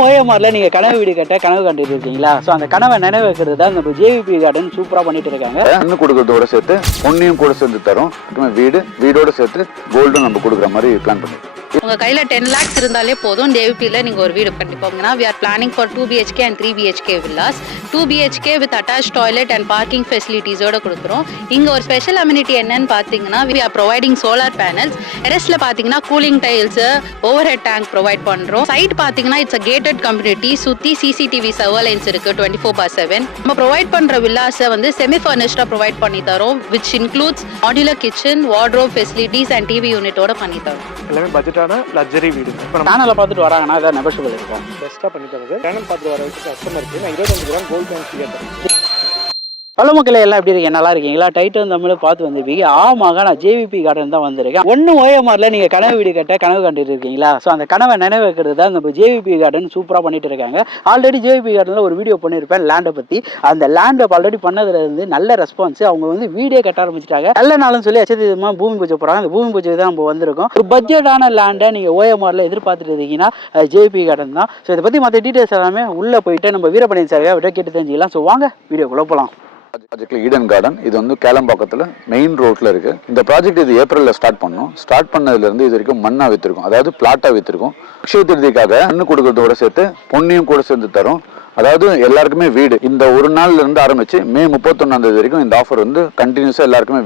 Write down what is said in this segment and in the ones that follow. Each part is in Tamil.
ஒன்றும் ஓஎம்ஆரில் நீங்கள் கனவு வீடு கட்ட கனவு கண்டுட்டு இருக்கீங்களா? ஸோ அந்த கனவை நினைவேற்கிறது தான் நம்ம ஜேவிபி கார்டன் சூப்பராக பண்ணிட்டு இருக்காங்க. இன்னும் கொடுக்கறதோட சேர்த்து பொண்ணையும் கூட சேர்ந்து தரும். வீடோட சேர்த்து கோல்டும் நம்ம கொடுக்குற மாதிரி பிளான் பண்ணிருக்கோம். உங்க கையில 10 lakhs இருந்தாலே போதும் JVP-ல நீங்க ஒரு வீடு கண்டிப்பாங்கன்னா we are planning for 2 BHK and 3 BHK villas. 2 BHK with attached toilet and parking facilities ஓட கொடுக்குறோம். இங்க ஒரு ஸ்பெஷல் அம்யூனிட்டி என்னன்னு பாத்தீங்கன்னா we are providing solar panels. ரெஸ்ட்ல பாத்தீங்கன்னா cooling tiles, overhead tank provide பண்றோம். சைட் பாத்தீங்கன்னா இட்ஸ் a gated community. சுத்தி CCTV surveillance இருக்கு 24/7. நம்ம ப்ரொவைட் பண்ற வில்லாஸை வந்து செமி ஃபர்னிஷ்டா ப்ரொவைட் பண்ணி தரோம் which includes modular kitchen, wardrobe facilities and TV unit ஓட பண்ணி தரோம். எல்லாமே பட்ஜெட்டான லக்ஸரி வீடு. சேனலை பார்த்துட்டு வராங்கன்னா அதான் நெகோஷியபிள் இருக்கும். பெஸ்ட்டாக பண்ணி தருது. சேனல் பார்த்துட்டு வர கஸ்டமருக்கு நான் 25 கிராம் கோல்ட் காயின் ஃப்ரீயாக தரேன். பல மக்கள் எல்லாம் எப்படி இருக்கீங்க? நல்லா இருக்கீங்களா? டைட்டன் தமிழ் பார்த்து வந்திருப்பீங்க. ஆமாங்க, நான் ஜேவிபி கார்டன் தான் வந்திருக்கேன். ஒன்றும் ஓஎம்ஆரில் நீங்கள் கனவு வீடு கட்ட கனவு கண்டுட்டு இருக்கீங்களா? ஸோ அந்த கனவை நினைவேற்கிறது தான் நம்ம ஜேவிபி கார்டன் சூப்பராக பண்ணிட்டு இருக்காங்க. ஆல்ரெடி ஜேவிபி கார்டனில் ஒரு வீடியோ பண்ணியிருப்பேன் லேண்டை பற்றி. அந்த லேண்டை ஆல்ரெடி பண்ணதுலேருந்து நல்ல ரெஸ்பான்ஸ். அவங்க வந்து வீடே கட்ட ஆரம்பிச்சிட்டாங்க. நல்ல நாளும் சொல்லி அச்சதிகமாக பூமி பூஜை போகிறாங்க. அந்த பூமி பூஜை தான் நம்ம வந்திருக்கோம். ஒரு பட்ஜெட்டான லேண்டை நீங்கள் ஓஎம்ஆரில் எதிர்பார்த்துட்டு இருக்கீங்கன்னா ஜேவிபி கார்டன் தான். ஸோ இதை பற்றி மற்ற டீட்டெயில்ஸ் எல்லாமே உள்ளே போயிட்டு நம்ம வீரபாண்டியன் சார் விட கேட்டு தெரிஞ்சுக்கலாம். ஸோ வாங்க வீடியோக்குள்ளே போகலாம். ப்ராஜெக்ட்ல ஈடன் கார்டன் இது வந்து கேளம்பாக்கத்தில் மெயின் ரோட்ல இருக்கு. இந்த ப்ராஜெக்ட் இது ஏப்ரல்ல ஸ்டார்ட் பண்ணோம். ஸ்டார்ட் பண்ணதுல இருந்து இது வரைக்கும் மண்ணா வித்திருக்கும், அதாவது பிளாட்டா வித்திருக்கும். அக்ஷய திருதிக்காக மண்ணு கொடுக்கறதோட சேர்த்து பொண்ணையும் கூட சேர்ந்து தரும். அதாவது எல்லாருக்குமே வீடு. இந்த ஒரு நாள்ல இருந்து ஆரம்பிச்சு மே 31 வரைக்கும் இந்த ஆஃபர் வந்து கண்டினியூஸா எல்லாருக்குமே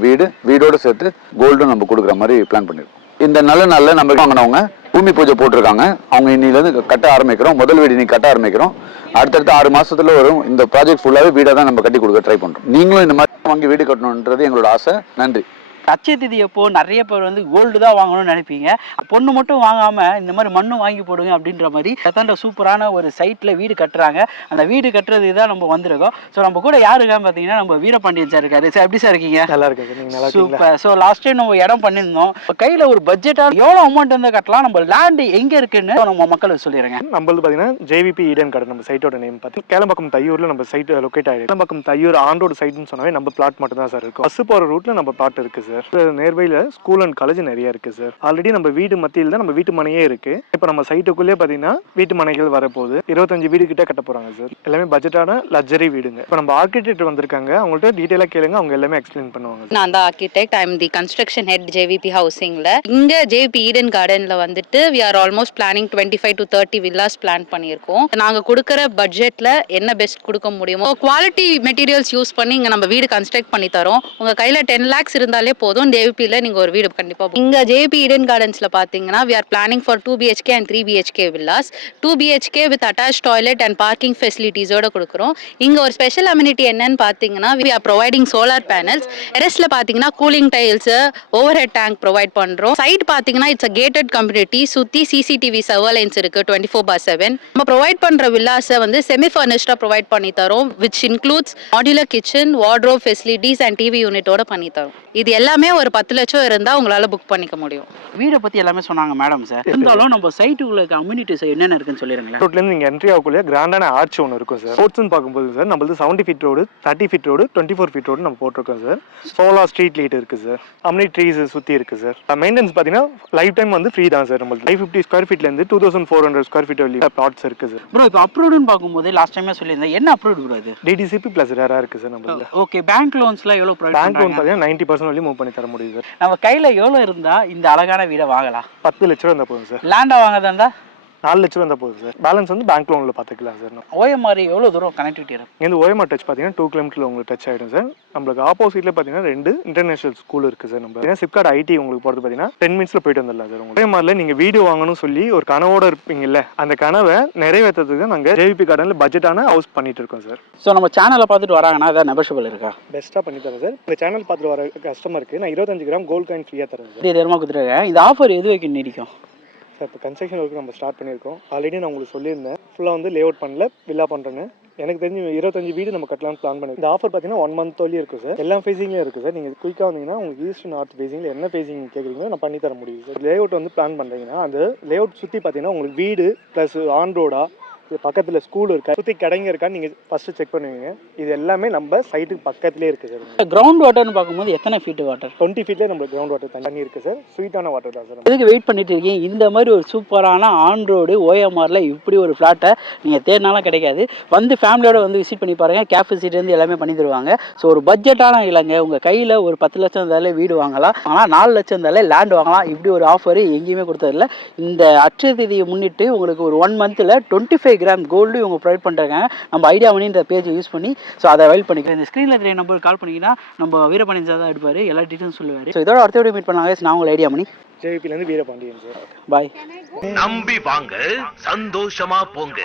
வீடோட சேர்த்து கோல்டும் நம்ம கொடுக்குற மாதிரி பிளான் பண்ணிருக்கோம். இந்த நல்ல நாள்ல நம்ம வாங்கினவங்க பூமி பூஜை போட்டிருக்காங்க. அவங்க இன்னிலேருந்து கட்ட ஆரம்பிக்கிறோம். முதல் வீடு இன்னைக்கு கட்ட ஆரம்பிக்கிறோம். அடுத்தடுத்த 6 மாசத்துல வரும். இந்த ப்ராஜெக்ட் ஃபுல்லாவே வீடா தான் நம்ம கட்டி கொடுக்க ட்ரை பண்றோம். நீங்களும் இந்த மாதிரி வாங்கி வீடு கட்டணுன்றது எங்களோட ஆசை. நன்றி. அச்சய திதி அப்போ நிறைய பேர் வந்து கோல்டு தான் வாங்கணும்னு நினைப்பீங்க. பொண்ணு மட்டும் வாங்காம இந்த மாதிரி மண்ணும் வாங்கி போடுங்க அப்படின்ற மாதிரி அதாண்ட சூப்பரான ஒரு சைட்ல வீடு கட்டுறாங்க. அந்த வீடு கட்டுறதுக்கு தான் நம்ம வந்திருக்கோம். ஸோ நம்ம கூட யாருக்கான்னு பார்த்தீங்கன்னா நம்ம வீரபாண்டியன் சார் இருக்காரு. சார் எப்படி சார் இருக்கீங்க? நல்லா இருக்கு. சூப்பர். ஸோ லாஸ்ட் டைம் நம்ம இடம் பண்ணியிருந்தோம். கையில் ஒரு பட்ஜெட்டாக எவ்வளோ அமௌண்ட் வந்து கட்டலாம், நம்ம லேண்டு எங்கே இருக்குன்னு நம்ம மக்களுக்கு சொல்லிடுங்க. நம்மளது பார்த்தீங்கன்னா JVP ஈடன் கார்டன். நம்ம சைட்டோட நேம் பார்த்து கேளம்பாக்கம் தையூர்ல நம்ம சைட் லொக்கேட் ஆகிருக்கு. கேளம்பாக்கம் தையூர் ஆன் ரோடு சைட்னு சொன்னாவே நம்ம பிளாட் மட்டும் தான் சார் இருக்கும். பஸ் போகிற ரூட்ல நம்ம பிளாட் இருக்கு சார். நேர்வையில் ஸ்கூல் அண்ட் காலேஜ் நிறைய இருக்கு சார். ஆல்ரெடி நம்ம வீடு மத்தியில் தான் நம்ம வீட்டு மனையே இருக்கு. இப்போ நம்ம சைட்டுக்குள்ளே பார்த்தீங்கன்னா வீட்டு மனைகள் வரப்போகுது. 25 வீடு கிட்ட கட்ட போறாங்க சார். எல்லாமே பட்ஜெட்டான லக்ஸரி வீடுங்க. இப்போ நம்ம ஆர்கிடெக்ட் வந்திருக்காங்க. அவங்கள்ட்ட டீட்டெயிலாக கேளுங்க, அவங்க எல்லாமே எக்ஸ்பிளைன் பண்ணுவாங்க. நான் தான் architect. I am the construction head JVP ஹவுசிங்ல. இங்க JVP ஈடன் கார்டன்ல வந்துட்டு we are almost planning 25 to 30 villas plan பண்ணியிருக்கோம். நாங்க கொடுக்குற பட்ஜெட்ல என்ன பெஸ்ட் கொடுக்க முடியுமோ குவாலிட்டி மெட்டீரியல்ஸ் யூஸ் பண்ணி இங்க நம்ம வீடு கன்ஸ்ட்ரக்ட் பண்ணி தரோம். உங்க கையில 10 lakhs இருந்தாலே போதும் JVP-ல நீங்க ஒரு வீடு கண்டிப்பா. இங்க JVP ஈடன் கார்டன்ஸ்ல பாத்தீங்கன்னா we are planning for 2 BHK and 3 BHK villas. 2 BHK with attached toilet and parking facilities ஓட கொடுக்குறோம். இங்க ஒரு ஸ்பெஷல் அம்யூனிட்டி என்னன்னு பாத்தீங்கன்னா we are providing solar panels. ரெஸ்ட்ல பாத்தீங்கன்னா cooling tiles, overhead tank provide பண்றோம். சைட் பாத்தீங்கன்னா இட்ஸ் a gated community. சுத்தி CCTV surveillance இருக்கு 24/7. நம்ம ப்ரொவைட் பண்ற வில்லாஸை வந்து செமி ஃபர்னிஷ்டா ப்ரொவைட் பண்ணி தரோம் which includes modular kitchen, wardrobe facilities and TV unit ஓட பண்ணி தரோம். இது எல்லாமே ஒரு 10 லட்சம் இருந்தா உங்களால புக் பண்ணிக்க முடியும். வீடை பத்தி எல்லாமே சொன்னாங்க மேடம் சார். இருந்தாலும் நம்ம சைட்டுக்குள்ள கம்யூனிட்டிஸ் என்னென்ன இருக்குன்னு சொல்லிடுங்களேன். ரோட்ல இருந்து நீங்க என்ட்ரி ஆகக்குள்ள கிராண்டான ஆர்ச் ஒன்று இருக்கும் சார். ரோட்ஸ்னு பார்க்கும்போது சார் நம்மளது 70 feet road, 30 feet road, 24 feet road நம்ம போட்டிருக்கோம் சார். சோலார் ஸ்ட்ரீட் லைட் இருக்கு சார். அம்னி ட்ரீஸ் சுத்தி இருக்கு சார். மெயின்டெனன்ஸ் பாத்தீங்கன்னா லைஃப் டைம் வந்து ஃப்ரீ தான் சார். நம்மளுக்கு 550 ஸ்கொயர் ஃபீட்ல இருந்து 2400 ஸ்கொயர் ஃபீட் வரைக்கும் பிளாட்ஸ் இருக்கு சார். ப்ரோ இப்போ அப்ரூவ்டுன்னு பார்க்கும்போது லாஸ்ட் டைமே சொல்லியிருந்தேன். என்ன அப்ரூவ்ட் ப்ரோ இது? DDCP பிளஸ் ரேரா இருக்கு சார் நம்மளுக்கு. ஓகே. பேங்க் லோன்ஸ்லாம் எவ்வளவு ப்ரொவைட் பண்றாங்க? பேங்க் லோன் பாத்தீங்கன்னா 90% வரைக்கும் மூவ் பண்ணி தர முடியும் சார். நம்ம கையில எவ்வளவு இருந்தா இந்த அழகான வீடை வாங்கலாம்? 10 லட்சம் இருந்தா போதும் சார். லேண்டா வாங்கதா இருந்தா 4 லட்சம் இருந்தா போதும் சார். பேலன்ஸ் வந்து பேங்க் லோன்ல பாத்துக்கலாம் சார். OMR எவ்வளவு தூரம் கனெக்டிவிட்டி இருக்கு? இந்த OMR டச் பாத்தீங்கன்னா 2 கிலோமீட்டர்ல உங்களுக்கு டச் ஆயிடும் சார். நம்மளுக்கு ஆப்போசிட்ல பாத்தீங்கன்னா 2 இன்டர்நேஷனல் ஸ்கூல் இருக்கு சார். நம்ம சிப்காட் IT உங்களுக்கு போறது பாத்தீங்கன்னா 10 மினிட்ஸ்ல போயிட்டு வந்துடலாம் சார். உங்களுக்கு OMRல நீங்க வீடு வாங்கணும்னு சொல்லி ஒரு கனவோட இருப்பீங்கல்ல, அந்த கனவை நிறைவேற்றதுக்கு நாங்க JVP கார்டன்ல பட்ஜெட்டான ஹவுஸ் பண்ணிட்டு இருக்கோம் சார். ஸோ நம்ம சேனலை பார்த்துட்டு வராங்கன்னா அதான் நெகோஷியபிள் இருக்கா? பெஸ்ட்டா பண்ணி தரேன் சார். இந்த சேனல் பார்த்துட்டு வர கஸ்டமருக்கு நான் 25 கிராம் கோல்ட் காயின் ஃப்ரீயா தரேன் சார். தெரியுமா கொடுத்துருக்கேன். இந்த ஆஃபர் எது வரைக்கும் நீடிக்கும் சார்? இப்போ கன்ஸ்ட்ரக்ஷன் ஒர்க் நம்ம ஸ்டார்ட் பண்ணியிருக்கோம். ஆல்ரெடி நான் உங்களுக்கு சொல்லியிருந்தேன் ஃபுல்லாக வந்து லே அவுட் பண்ணல, வில்லா பண்ணுறேன்னு. எனக்கு தெரிஞ்சு 25 வீடு நம்ம கட்டலாம்னு பிளான் பண்ணி. இந்த ஆஃபர் பார்த்தீங்கன்னா 1 மந்த் ஒன்லி இருக்கும் சார். எல்லா ஃபேஸிங்லேயும் இருக்குது சார். நீங்கள் குயிக்காக வந்தீங்கன்னா உங்களுக்கு ஈஸ்ட் நார்த் ஃபேஸிங்கில் என்ன ஃபேஸிங் கேட்குறீங்களோ நான் பண்ணி தர முடியும் சார். லே அவுட் வந்து பிளான் பண்ணுறீங்கன்னா அந்த லே அவுட் சுற்றி பார்த்தீங்கன்னா உங்களுக்கு வீடு ப்ளஸ் ஆன் ரோடா இது பக்கத்தில் ஸ்கூல் இருக்கா, சுற்றி கடைங்க இருக்கான்னு நீங்கள் ஃபஸ்ட்டு செக் பண்ணுவீங்க. இது எல்லாமே நம்ம சைட்டுக்கு பக்கத்துலேயே இருக்குது சார். கிரவுண்ட் வாட்டர்னு பார்க்கும்போது எத்தனை ஃபீட் வாட்டர்? 20 ஃபீட்லேயே நம்ம கிரவுண்ட் வாட்டர் தண்ணி இருக்குது சார். ஸ்வீட்டான வாட்டர் தான் சார். எதுக்கு வெயிட் பண்ணிட்டு இருக்கீங்க? இந்த மாதிரி ஒரு சூப்பரான ஆன் ரோடு ஓஎம்ஆரில் இப்படி ஒரு ஃப்ளாட்டை நீங்கள் தேடினாலும் கிடைக்காது. வந்து ஃபேமிலியோட வந்து விசிட் பண்ணி பாருங்கள். கேஃபிசிட்டிலேருந்து எல்லாமே பண்ணி தருவாங்க. ஸோ ஒரு பட்ஜெட்டான இல்லைங்க, உங்கள் கையில் ஒரு 10 லட்சம் இருந்தாலே வீடு வாங்கலாம், ஆனால் 4 லட்சம் இருந்தாலே லேண்ட் வாங்கலாம். இப்படி ஒரு ஆஃபர் எங்கேயுமே கொடுத்ததில்ல. இந்த அட்சய தேதியை முன்னிட்டு உங்களுக்கு ஒரு 1 மந்த்தில் 25 கிராம் கோல்டு இவங்க ப்ரொவைட் பண்ணுறாங்க. நம்ம ஐடியா பண்ணி இந்த பேஜை யூஸ் பண்ணி ஸோ அதை அவைல் பண்ணிக்கலாம். இந்த ஸ்க்ரீனில் தெரிய நம்பருக்கு கால் பண்ணிங்கன்னா நம்ம வீரபாண்டியன் சார் தான் எடுப்பார், எல்லா டீட்டெயில்ஸ் சொல்லுவார். ஸோ இதோட அடுத்த வீடியோ மீட் பண்ணாங்க. நான் உங்களை ஐடியா பண்ணி ஜேவிபிலேருந்து வீரபாண்டியன் சார். பாய். நம்பி வாங்க, சந்தோஷமா போங்க.